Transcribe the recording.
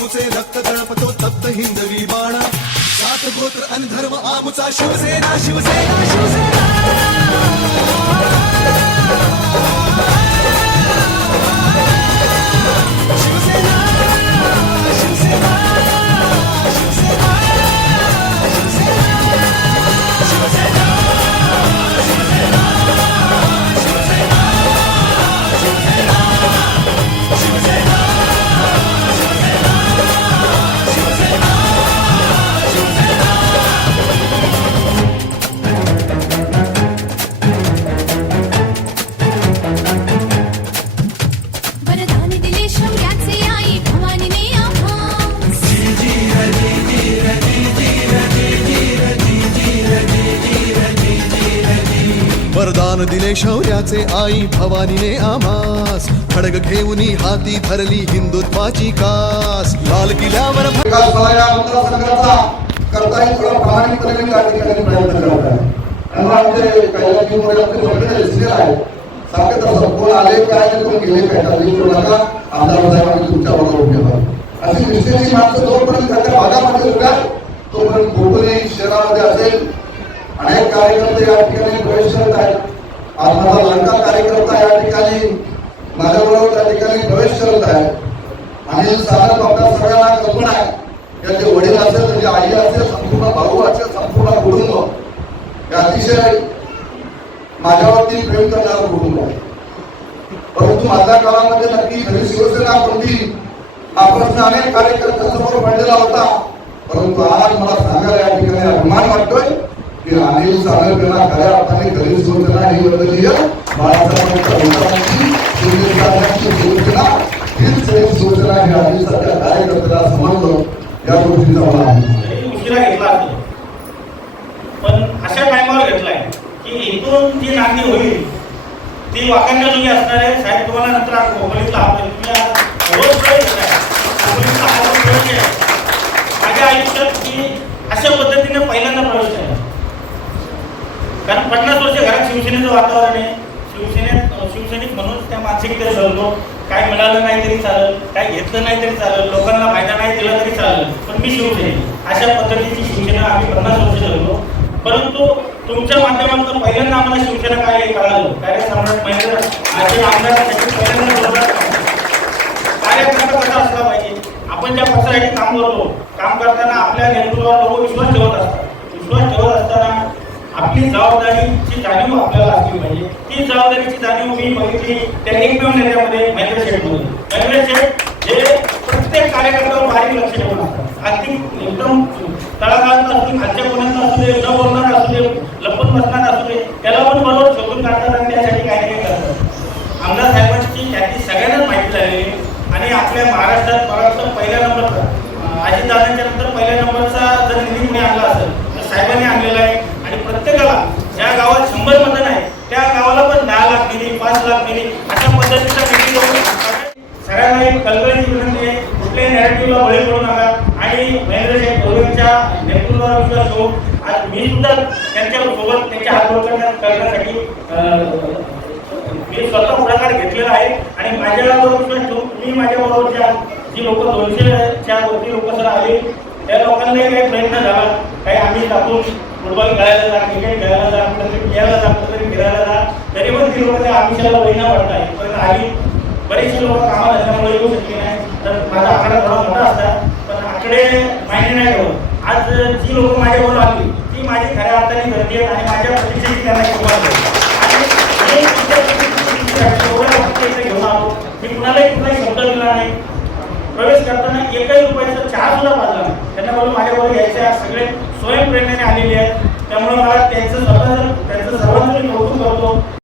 आमुचे रक्त तळपतो तप्त हिंदवी बाणा. सात गोत्र अनधर्म धर्म आमुचा शिवसेना शिवसेना शिवसेना. वरदान दिले शौर्याचे आई भवानीने आमास. खडग घेऊन हाती धरली हिंदुत्वाची कास. लाल किल्ल्यावर करता येईल थोडा प्रयत्न आमचे आहे कोण आले काय कोण गेले काय करू नका. आमदार तुमच्या बरोबर उभे अशी माणसं जोपर्यंत भागामध्ये तोपर्यंत शहरामध्ये असेल अनेक कार्यकर्ते या ठिकाणी प्रवेश करत आहेत. आज माझा लंका कार्यकर्ता या ठिकाणी माझ्याबरोबर त्या ठिकाणी प्रवेश करत आहे आणि साधारण आपल्या सगळ्यांना कल्पना आहे. त्याचे वडील असेल त्यांची आई असेल संपूर्ण भाऊ असेल संपूर्ण कुटुंब हे अतिशय माझ्यावरती प्रेम करणारं कुटुंब आहे. परंतु माझ्या काळामध्ये नक्की खरी शिवसेना कोणती? हा प्रश्न अनेक कार्यकर्त्यांसमोर मांडलेला होता. परंतु आज मला सांगायला या ठिकाणी अभिमान वाटतोय. की अनिल सागरकरांना खऱ्या अर्थाने खरी शिवसेना ही बदलली आहे हीच एक सूचना ही अनिल सारख्या कार्यकर्त्याला समजलं. या गोष्टीचा मला आहे. उशिरा घेतला पण अशा टायमावर घेतलाय की इथून जी नांदी होईल ती वाखाणण्याजोगी असणार आहे. साहेब तुम्हाला नंतर आज मोबाईलचा हात तुम्ही रोज प्रयोग आहे. माझ्या आयुष्यात मी अशा पद्धतीने पहिल्यांदा प्रवेश केला कारण पन्नास वर्ष घरात शिवसेनेचं वातावरण आहे. शिवसेनेत शिवसैनिक म्हणून त्या मानसिकतेत चालतो काय मिळालं नाही तरी चालेल काय घेतलं नाही तरी चालेल लोकांना फायदा नाही दिला तरी चालेल पण मी शिवसेने अशा पद्धतीची शिवसेना आम्ही पन्नास वर्ष जगलो परंतु तुमच्या माध्यमातून पहिल्यांदा आम्हाला शिवसेना काय कळालं? काय सम्राट महेंद्र? पहिल्यांदा कार्यक्रम कसा असला पाहिजे? आपण ज्या पक्षासाठी काम करतो काम करताना आपल्या नेतृत्वावर लोक विश्वास ठेवत असतात. आपली जबाबदारीची जाणीव आपल्याला असली पाहिजे. ती जबाबदारीची जाणीव मी बघितली त्या एकमेव नेत्यामध्ये महेंद्र शेठमध्ये महेंद्र शेठ हे प्रत्येक कार्यकर्त्यावर बारीक लक्ष ठेवून असतात. अगदी एकदम तळागाळात असतील खालच्या असू दे न बोलणार असू दे लपून बसणार असू दे त्याला पण बरोबर शोधून काढतात आणि त्यासाठी काय नाही करतात. आमदार साहेबांची त्याची सगळ्यांनाच माहिती झालेली आहे. आणि आपल्या महाराष्ट्रात महाराष्ट्र पहिल्या नंबरचा अजितदादांच्या नंतर पहिल्या नंबरचा जर निधी कुणी आणला असेल तर साहेबांनी आणलेला आहे आणि प्रत्येकाला ज्या गावात शंभर मतदान आहे त्या गावाला पण दहा लाख निधी पाच लाख अशा पद्धतीचा सगळ्यांना एक कल्पनेची विनंती आहे कुठल्याही नॅरेटिव्हला बळी पडू नका. आणि नेतृत्वावर विश्वास आज मी सुद्धा त्यांच्यासोबत त्यांच्या हात करण्यासाठी मी स्वतः पुढाकार घेतलेला आहे. आणि माझ्याबरोबर विश्वास ठेवून तुम्ही माझ्याबरोबरच्या जी. लोक दोनशेच्या वरती लोक सर आले त्या लोकांनाही काही प्रयत्न झाला. काही आम्ही जातो फुटबॉल खेळायला जा क्रिकेट खेळायला जा कुठेतरी खेळायला जा कुठेतरी फिरायला जा. तरी पण ती लोक त्या आमिषाला बहिणा पडताय पण आली बरेचसे लोक कामात असल्यामुळे येऊ शकले नाही. तर माझा आकडा थोडा मोठा असता. पण आकडे मायने नाही ठेवत आज जी लोक माझ्याबरोबर आली ती माझी खऱ्या अर्थाने गर्दी आहेत आणि माझ्या प्रतीक्षेची त्यांना सुरुवात आहे. मी घेऊन आलो. मी कुणालाही कुठलाही शब्द दिला नाही. प्रवेश करताना एकही रुपयाचा चहा सुद्धा पाजला नाही. त्यांना बोलून माझ्याबरोबर यायचं सगळे स्वयंप्रेरणेने आलेली आहेत त्यामुळे मला त्यांचं स्वतः त्यांचं सर्वांचं मी कौतुक करतो.